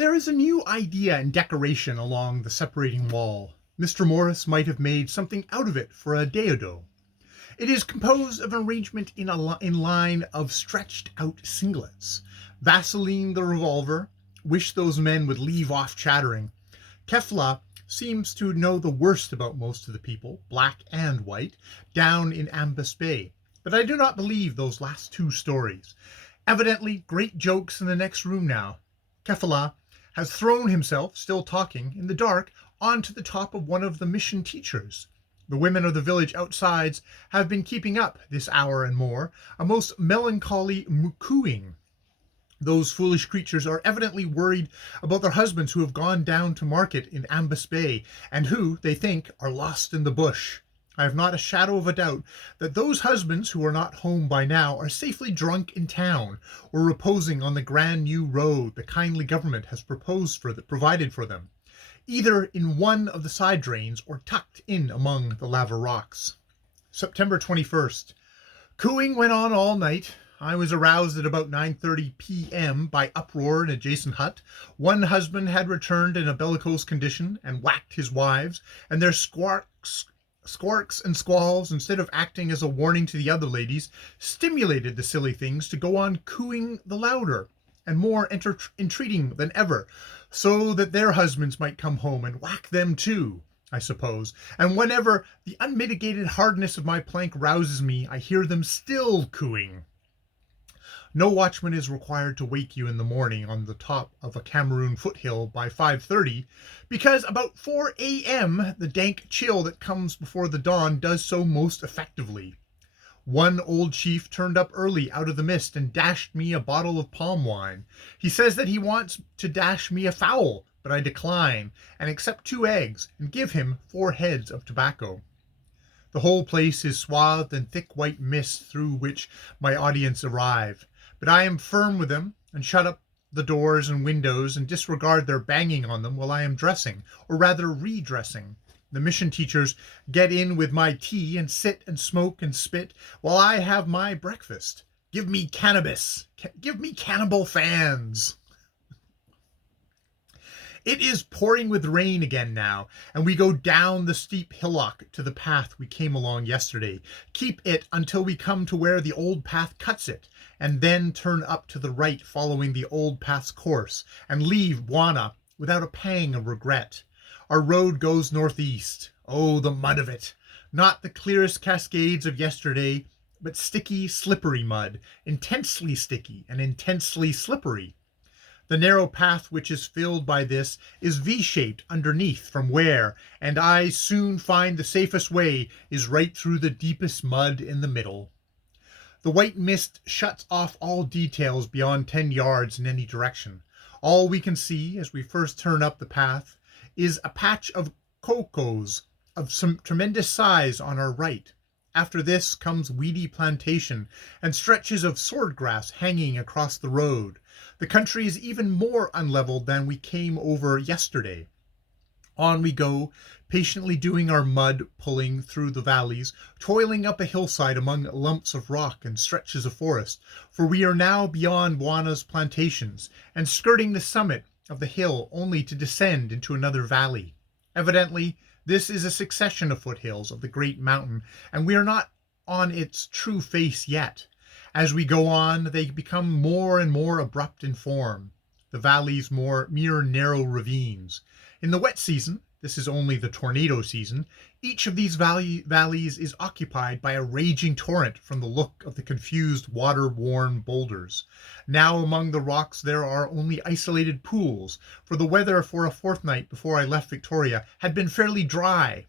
There is a new idea and decoration along the separating wall. Mr. Morris might have made something out of it for a deodo. It is composed of an arrangement in line of stretched out singlets. Vaseline the revolver. Wish those men would leave off chattering. Kefla seems to know the worst about most of the people, black and white, down in Ambas Bay. But I do not believe those last two stories. Evidently, great jokes in the next room now. Kefla has thrown himself, still talking, in the dark, onto the top of one of the mission teachers. The women of the village outsides have been keeping up this hour and more, a most melancholy cooing. Those foolish creatures are evidently worried about their husbands who have gone down to market in Ambas Bay, and who, they think, are lost in the bush. I have not a shadow of a doubt that those husbands who are not home by now are safely drunk in town, or reposing on the grand new road the kindly government has provided for them, either in one of the side drains or tucked in among the lava rocks. September 21st. Cooing went on all night. I was aroused at about 9:30 p.m. by uproar in an adjacent hut. One husband had returned in a bellicose condition and whacked his wives, and their squarks and squalls, instead of acting as a warning to the other ladies, stimulated the silly things to go on cooing the louder and more entreating than ever, so that their husbands might come home and whack them too, I suppose. And whenever the unmitigated hardness of my plank rouses me, I hear them still cooing. No watchman is required to wake you in the morning on the top of a Cmrrn foothill by 5:30, because about 4 a.m. the dank chill that comes before the dawn does so most effectively. One old chief turned up early out of the mist and dashed me a bottle of palm wine. He says that he wants to dash me a fowl, but I decline, and accept 2 eggs, and give him 4 heads of tobacco. The whole place is swathed in thick white mist through which my audience arrive. But I am firm with them, and shut up the doors and windows, and disregard their banging on them while I am dressing, or rather redressing. The mission teachers get in with my tea, and sit and smoke and spit, while I have my breakfast. Give me cannabis! Give me cannibal fans! It is pouring with rain again now, and we go down the steep hillock to the path we came along yesterday. Keep it until we come to where the old path cuts it, and then turn up to the right following the old path's course, and leave Buana without a pang of regret. Our road goes northeast. Oh, the mud of it! Not the clearest cascades of yesterday, but sticky, slippery mud, intensely sticky and intensely slippery. The narrow path which is filled by this is V-shaped underneath from where, and I soon find the safest way is right through the deepest mud in the middle. The white mist shuts off all details beyond 10 yards in any direction. All we can see as we first turn up the path is a patch of cocos of some tremendous size on our right. After this comes weedy plantation and stretches of swordgrass hanging across the road. The country is even more unleveled than we came over yesterday. On we go, patiently doing our mud pulling through the valleys, toiling up a hillside among lumps of rock and stretches of forest, for we are now beyond Buana's plantations, and skirting the summit of the hill only to descend into another valley. Evidently, this is a succession of foothills of the great mountain, and we are not on its true face yet. As we go on, they become more and more abrupt in form, the valleys mere narrow ravines. In the wet season, this is only the tornado season, each of these valleys is occupied by a raging torrent from the look of the confused water-worn boulders. Now among the rocks there are only isolated pools, for the weather for a fortnight before I left Victoria had been fairly dry,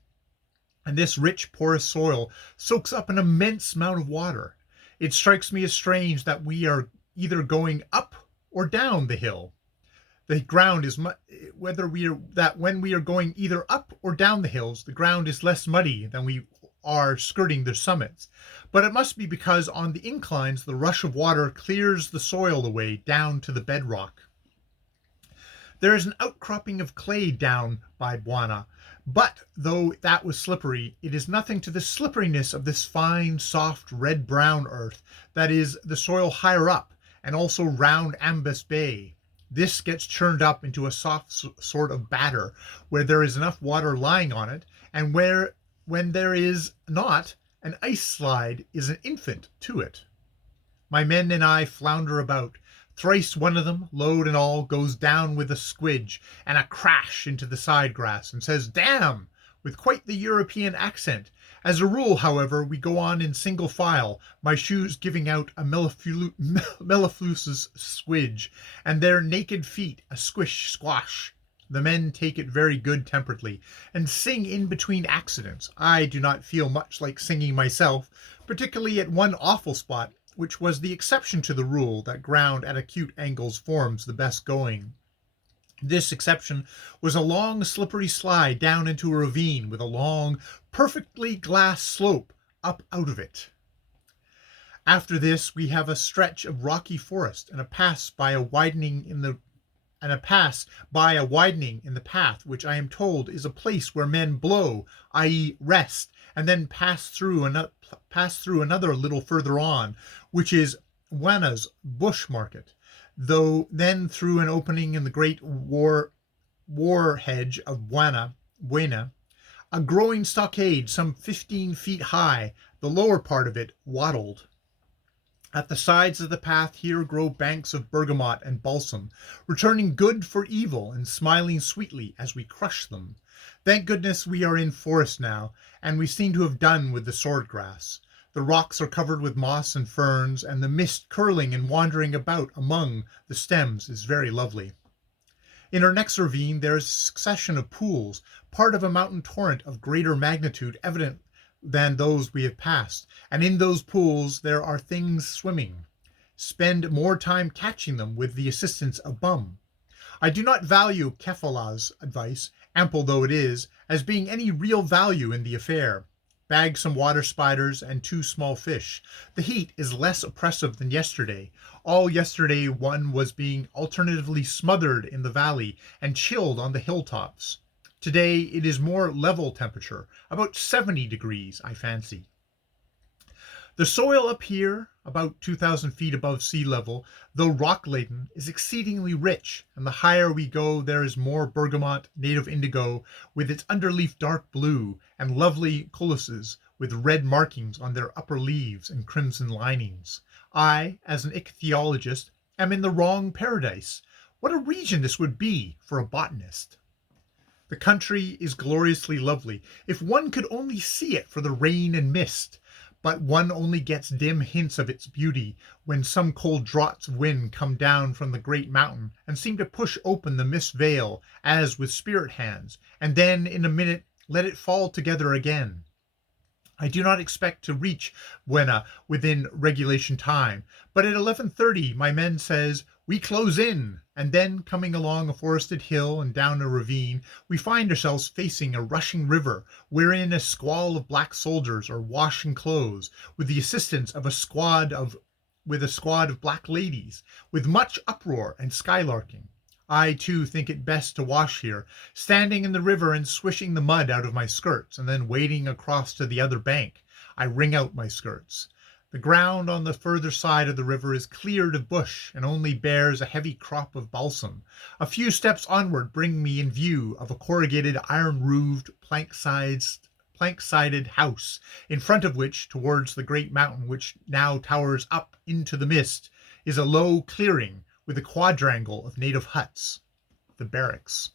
and this rich porous soil soaks up an immense amount of water. It strikes me as strange that we are either going up or down the hill. The ground is when we are going either up or down the hills, the ground is less muddy than we are skirting their summits. But it must be because on the inclines the rush of water clears the soil away down to the bedrock. There is an outcropping of clay down by Buana, but though that was slippery, it is nothing to the slipperiness of this fine, soft, red-brown earth that is the soil higher up, and also round Ambas Bay. This gets churned up into a soft sort of batter where there is enough water lying on it, and when there is not, an ice slide is an infant to it. My men and I flounder about. Thrice one of them, load and all, goes down with a squidge and a crash into the side grass, and says, "Damn!" with quite the European accent. As a rule, however, we go on in single file, my shoes giving out a mellifluous squidge, and their naked feet a squish squash. The men take it very good temperedly, and sing in between accidents. I do not feel much like singing myself, particularly at one awful spot, which was the exception to the rule that ground at acute angles forms the best going. This exception was a long slippery slide down into a ravine with a long, perfectly glass slope up out of it. After this we have a stretch of rocky forest and a pass by a widening in the path, which I am told is a place where men blow, i.e. rest, and then pass through another little further on, which is Buena's bush market, though then through an opening in the great war hedge of Buena, a growing stockade some 15 feet high, the lower part of it wattled. At the sides of the path here grow banks of bergamot and balsam, returning good for evil and smiling sweetly as we crush them. Thank goodness we are in forest now, and we seem to have done with the sword grass. The rocks are covered with moss and ferns, and the mist curling and wandering about among the stems is very lovely. In our next ravine there is a succession of pools, part of a mountain torrent of greater magnitude evident than those we have passed, and in those pools there are things swimming. Spend more time catching them with the assistance of Bum. I do not value Kefala's advice, ample though it is, as being any real value in the affair. Bag some water spiders and 2 small fish. The heat is less oppressive than yesterday. All yesterday one was being alternatively smothered in the valley and chilled on the hilltops. Today it is more level temperature, about 70 degrees, I fancy. The soil up here, about 2,000 feet above sea level, though rock-laden, is exceedingly rich, and the higher we go there is more bergamot, native indigo, with its underleaf dark blue, and lovely coluses, with red markings on their upper leaves and crimson linings. I, as an ichthyologist, am in the wrong paradise. What a region this would be for a botanist! The country is gloriously lovely, if one could only see it for the rain and mist, but one only gets dim hints of its beauty when some cold draughts of wind come down from the great mountain and seem to push open the mist veil as with spirit hands, and then in a minute let it fall together again. I do not expect to reach Buena within regulation time, but at 11:30 my men says, "We close in," and then coming along a forested hill and down a ravine, we find ourselves facing a rushing river, wherein a squall of black soldiers are washing clothes, with the assistance of a squad of black ladies, with much uproar and skylarking. I, too, think it best to wash here, standing in the river and swishing the mud out of my skirts, and then wading across to the other bank. I wring out my skirts. The ground on the further side of the river is cleared of bush, and only bears a heavy crop of balsam. A few steps onward bring me in view of a corrugated, iron-roofed, plank-sided house, in front of which, towards the great mountain which now towers up into the mist, is a low clearing, with a quadrangle of native huts, the barracks.